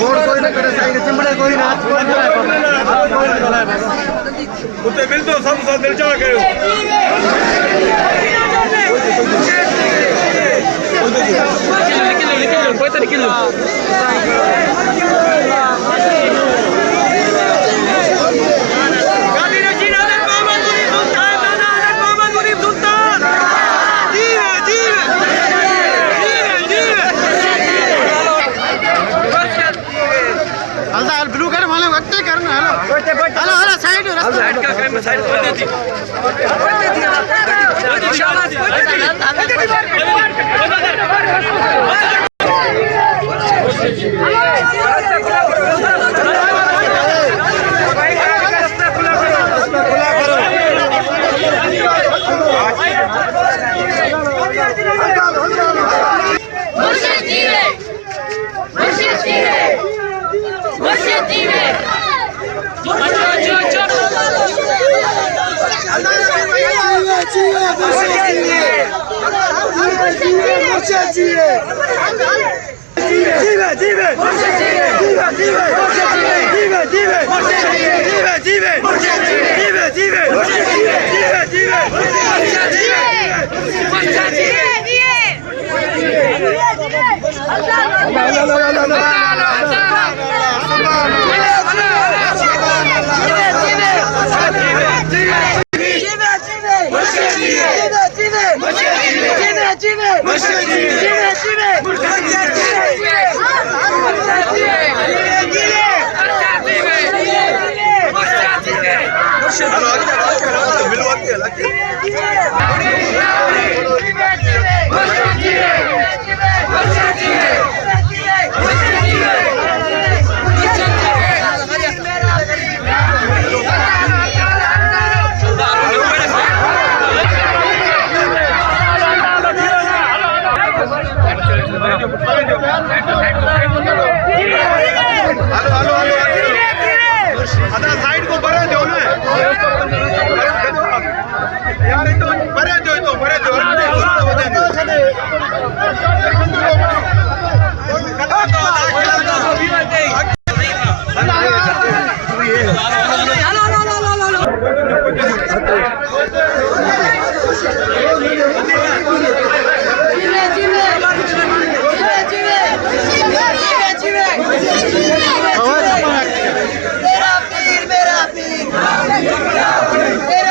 board कोई ना करे साइड चिंबड़े कोई ना उते मिलतो सब सां दिलचा कयो कोई तो निकल ब्लू कर मालूम वक्त करना hello hello hello side side का काम साइड कर देती साइड को बढ़ा दो ना यार,